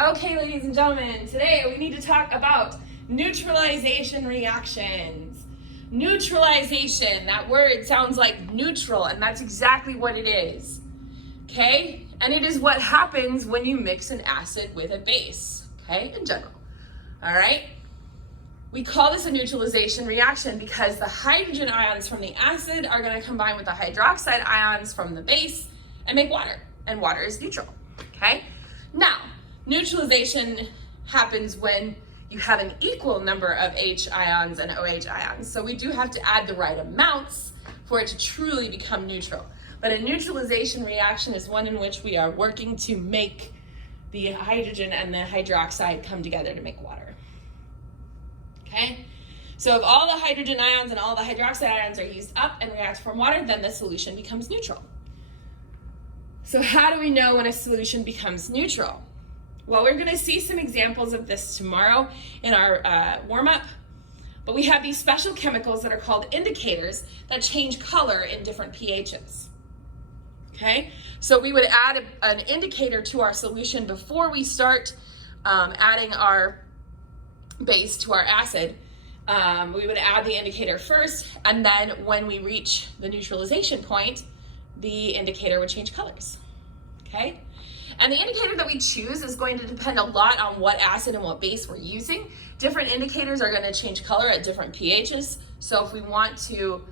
Okay, ladies and gentlemen, today we need to talk about neutralization reactions. Neutralization, that word sounds like neutral, and that's exactly what it is. Okay? And it is what happens when you mix an acid with a base, okay, in general. All right? We call this a neutralization reaction because the hydrogen ions from the acid are going to combine with the hydroxide ions from the base and make water, and water is neutral, okay? Now, neutralization happens when you have an equal number of H ions and OH ions, so we do have to add the right amounts for it to truly become neutral. But a neutralization reaction is one in which we are working to make the hydrogen and the hydroxide come together to make water. Okay? So if all the hydrogen ions and all the hydroxide ions are used up and react to form water, then the solution becomes neutral. So how do we know when a solution becomes neutral? Well, we're going to see some examples of this tomorrow in our warm-up, but we have these special chemicals that are called indicators that change color in different pHs. Okay, so we would add an indicator to our solution before we start adding our base to our acid. We would add the indicator first, and then when we reach the neutralization point, the indicator would change colors. Okay, and the indicator that we choose is going to depend a lot on what acid and what base we're using. Different indicators are going to change color at different pHs, so if we want to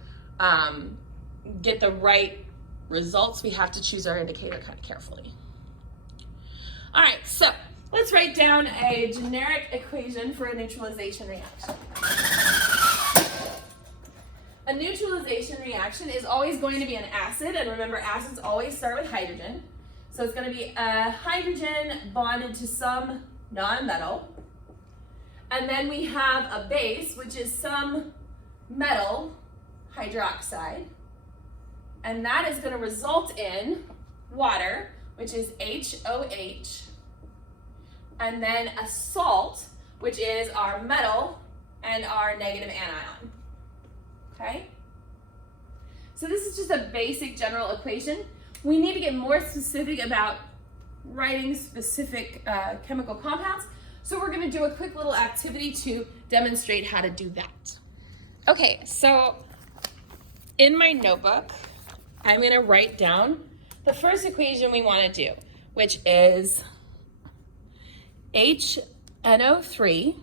get the right results, we have to choose our indicator kind of carefully. All right, so let's write down a generic equation for a neutralization reaction. A neutralization reaction is always going to be an acid, and remember, acids always start with hydrogen. So it's going to be a hydrogen bonded to some nonmetal, and then we have a base, which is some metal hydroxide, and that is going to result in water, which is HOH, and then a salt, which is our metal and our negative anion. Okay? So this is just a basic general equation. We need to get more specific about writing specific chemical compounds, so we're going to do a quick little activity to demonstrate how to do that. Okay, so in my notebook, I'm going to write down the first equation we want to do, which is HNO3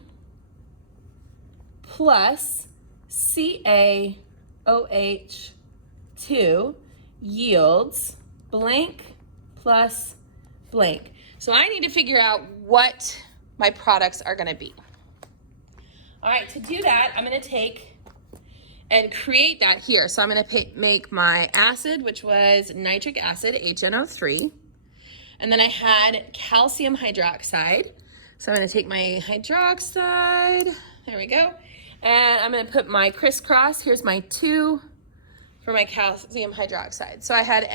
plus CaOH2 yields blank plus blank. So I need to figure out what my products are going to be. All right, to do that, I'm going to take and create that here. So I'm going to make my acid, which was nitric acid, HNO3. And then I had calcium hydroxide. So I'm going to take my hydroxide. There we go. And I'm going to put my crisscross. Here's my 2 for my calcium hydroxide. So I had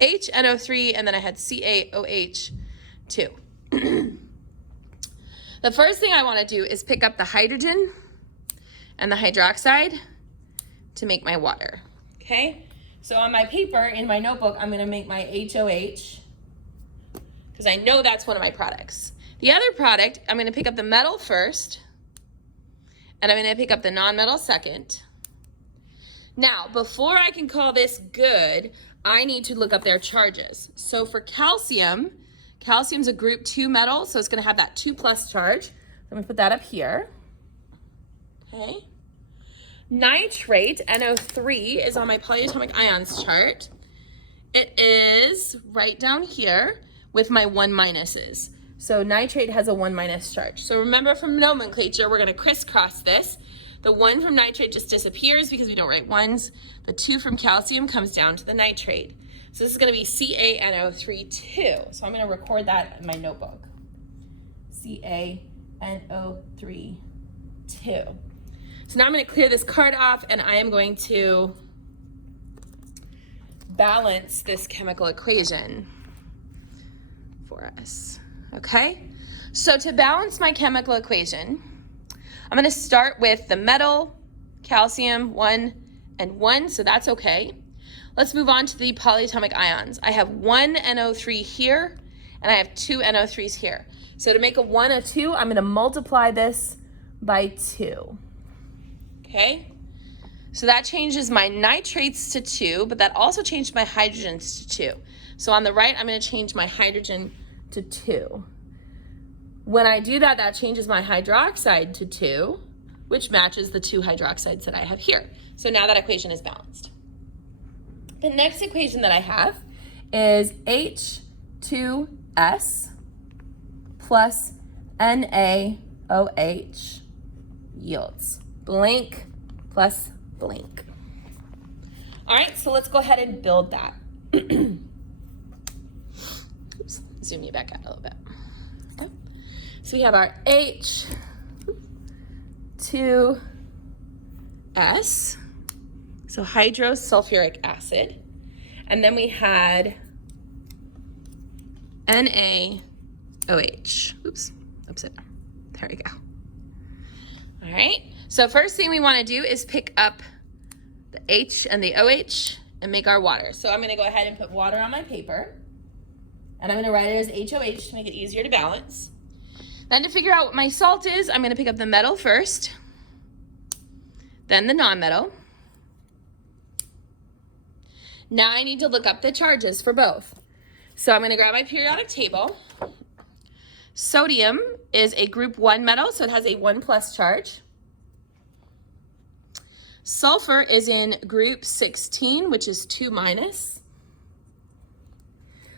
HNO3 and then I had CaOH2. The first thing I want to do is pick up the hydrogen and the hydroxide to make my water, okay? So on my paper, in my notebook, I'm gonna make my HOH, because I know that's one of my products. The other product, I'm gonna pick up the metal first, and I'm gonna pick up the non-metal second. Now, before I can call this good, I need to look up their charges. So for calcium, calcium's a group 2 metal, so it's gonna have that 2+ charge. I'm gonna put that up here, okay? Nitrate, NO3, is on my polyatomic ions chart. It is right down here with my 1 minuses. So nitrate has a 1- charge. So remember from nomenclature, we're going to crisscross this. The 1 from nitrate just disappears because we don't write 1s. The 2 from calcium comes down to the nitrate. So this is going to be CaNO3 2. So I'm going to record that in my notebook. CaNO3 2. So now I'm going to clear this card off, and I am going to balance this chemical equation for us, okay? So to balance my chemical equation, I'm going to start with the metal, calcium, 1 and 1, so that's okay. Let's move on to the polyatomic ions. I have 1 NO3 here and I have 2 NO3s here. So to make a 1 a 2, I'm going to multiply this by 2. Okay? So that changes my nitrates to 2, but that also changed my hydrogens to 2. So on the right, I'm going to change my hydrogen to 2. When I do that, that changes my hydroxide to 2, which matches the 2 hydroxides that I have here. So now that equation is balanced. The next equation that I have is H2S plus NaOH yields blank plus blank. All right, so let's go ahead and build that. Oops, zoom you back out a little bit. Okay. So we have our H2S, so hydrosulfuric acid, and then we had NaOH. Oops, upside down. There we go. All right, so first thing we want to do is pick up the H and the OH and make our water. So I'm going to go ahead and put water on my paper, and I'm going to write it as HOH to make it easier to balance. Then to figure out what my salt is, I'm going to pick up the metal first, then the nonmetal. Now I need to look up the charges for both. So I'm going to grab my periodic table. Sodium is a group 1 metal, so it has a 1+ charge. Sulfur is in group 16, which is 2-.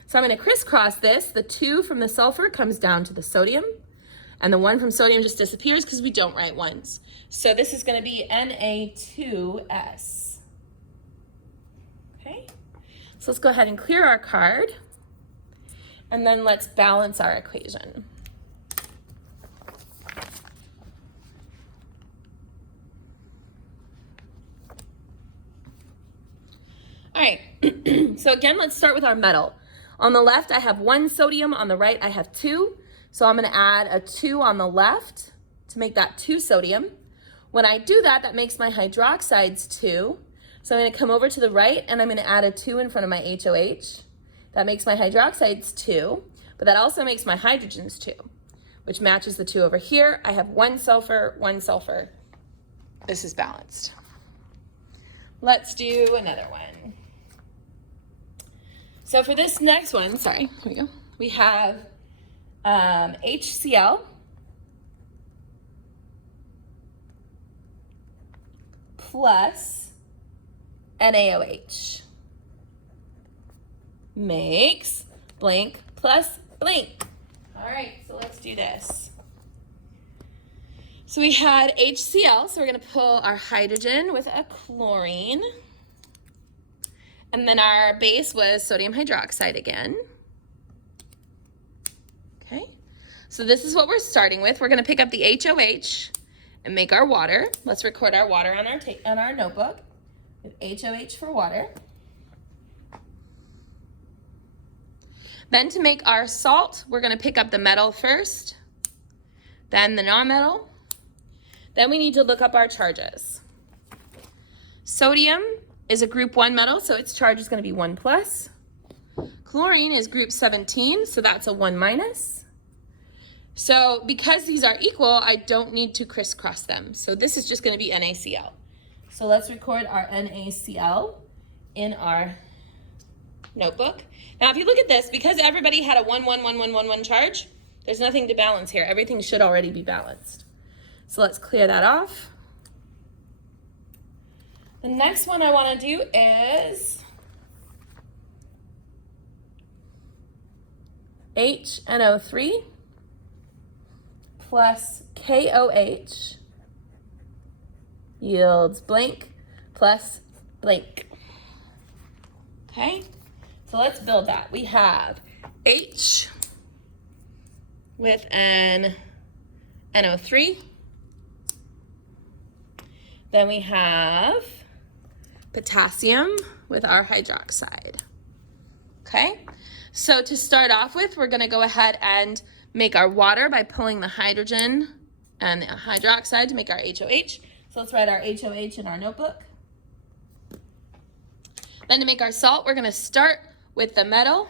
So I'm going to crisscross this. The 2 from the sulfur comes down to the sodium, and the 1 from sodium just disappears because we don't write 1s. So this is going to be Na2S. Okay, so let's go ahead and clear our card, and then let's balance our equation. All right, so again, let's start with our metal. On the left, I have 1 sodium. On the right, I have 2. So I'm going to add a 2 on the left to make that 2 sodium. When I do that, that makes my hydroxides 2. So I'm going to come over to the right, and I'm going to add a 2 in front of my HOH. That makes my hydroxides 2, but that also makes my hydrogens 2, which matches the 2 over here. I have 1 sulfur, 1 sulfur. This is balanced. Let's do another one. So for this next one, sorry, here we go. We have HCl plus NaOH makes blank plus blank. All right, so let's do this. So we had HCl, so we're going to pull our hydrogen with a chlorine. And then our base was sodium hydroxide again. Okay, so this is what we're starting with. We're going to pick up the HOH and make our water. Let's record our water on our notebook with HOH for water. Then to make our salt, we're going to pick up the metal first, then the nonmetal. Then we need to look up our charges. Sodium is a group 1 metal, so its charge is going to be 1+. Chlorine is group 17, so that's a 1-. So because these are equal, I don't need to crisscross them. So this is just going to be NaCl. So let's record our NaCl in our notebook. Now if you look at this, because everybody had a 1, 1, 1, 1, 1, 1 charge, there's nothing to balance here. Everything should already be balanced. So let's clear that off. The next one I want to do is HNO3 plus KOH yields blank plus blank. Okay, so let's build that. We have H with an NO3. Then we have potassium with our hydroxide. Okay, so to start off with, we're going to go ahead and make our water by pulling the hydrogen and the hydroxide to make our HOH. So let's write our HOH in our notebook. Then to make our salt, we're going to start with the metal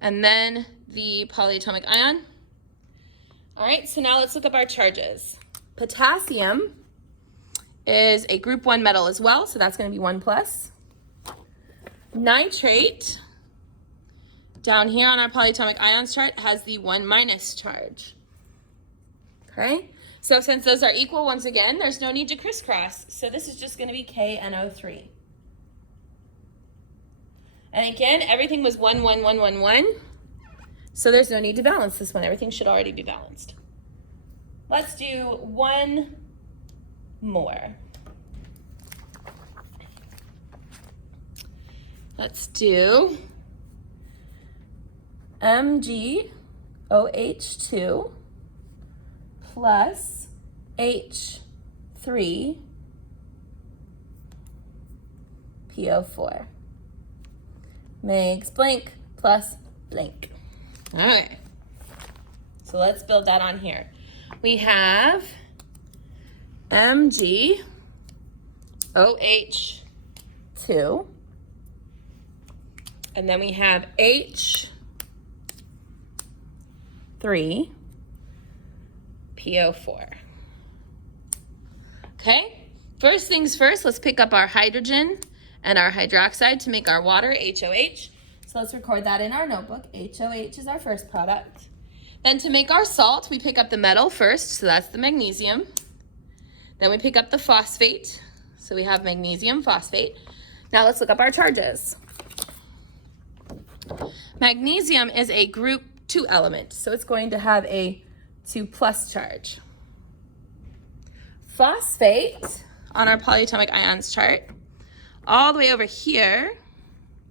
and then the polyatomic ion. All right, so now let's look up our charges. Potassium is a group 1 metal as well, so that's going to be 1 plus. Nitrate, down here on our polyatomic ions chart, has the 1 minus charge. Okay, so since those are equal, once again, there's no need to crisscross. So this is just going to be KNO3. And again, everything was 1, 1, 1, 1, 1. So there's no need to balance this one. Everything should already be balanced. Let's do one more. Let's do MgOH2 plus H3PO4 makes blank plus blank. All right, so let's build that on here. We have MgOH2, and then we have H3PO4. Okay, first things first, let's pick up our hydrogen and our hydroxide to make our water, HOH. So let's record that in our notebook. HOH is our first product. Then to make our salt, we pick up the metal first, so that's the magnesium. Then we pick up the phosphate, so we have magnesium phosphate. Now let's look up our charges. Magnesium is a group 2 element, so it's going to have a 2 plus charge. Phosphate, on our polyatomic ions chart, all the way over here,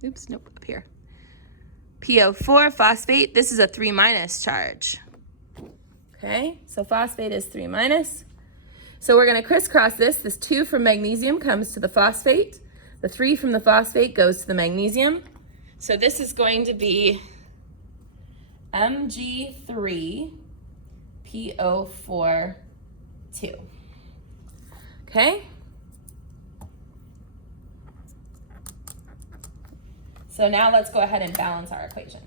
oops, nope, up here. PO4 phosphate, this is a 3 minus charge. Okay, so phosphate is 3 minus. So we're going to crisscross this. This 2 from magnesium comes to the phosphate. The 3 from the phosphate goes to the magnesium. So this is going to be Mg3PO4 2. Okay? So now let's go ahead and balance our equation.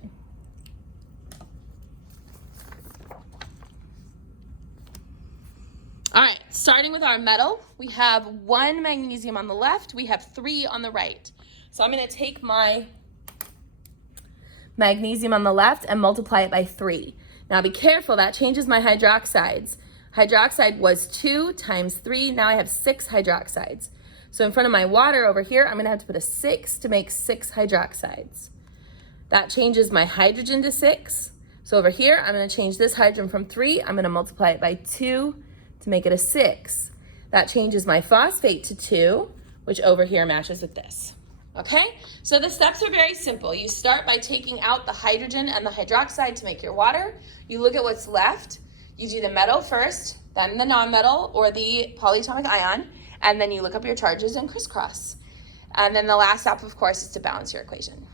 All right, starting with our metal, we have 1 magnesium on the left, we have 3 on the right. So I'm going to take my magnesium on the left and multiply it by 3. Now be careful, that changes my hydroxides. Hydroxide was 2 times 3, now I have 6 hydroxides. So in front of my water over here, I'm going to have to put a 6 to make 6 hydroxides. That changes my hydrogen to 6. So over here, I'm going to change this hydrogen from 3. I'm going to multiply it by 2 to make it a 6. That changes my phosphate to 2, which over here matches with this. Okay? So the steps are very simple. You start by taking out the hydrogen and the hydroxide to make your water. You look at what's left. You do the metal first, then the nonmetal or the polyatomic ion, and then you look up your charges and crisscross. And then the last step, of course, is to balance your equation.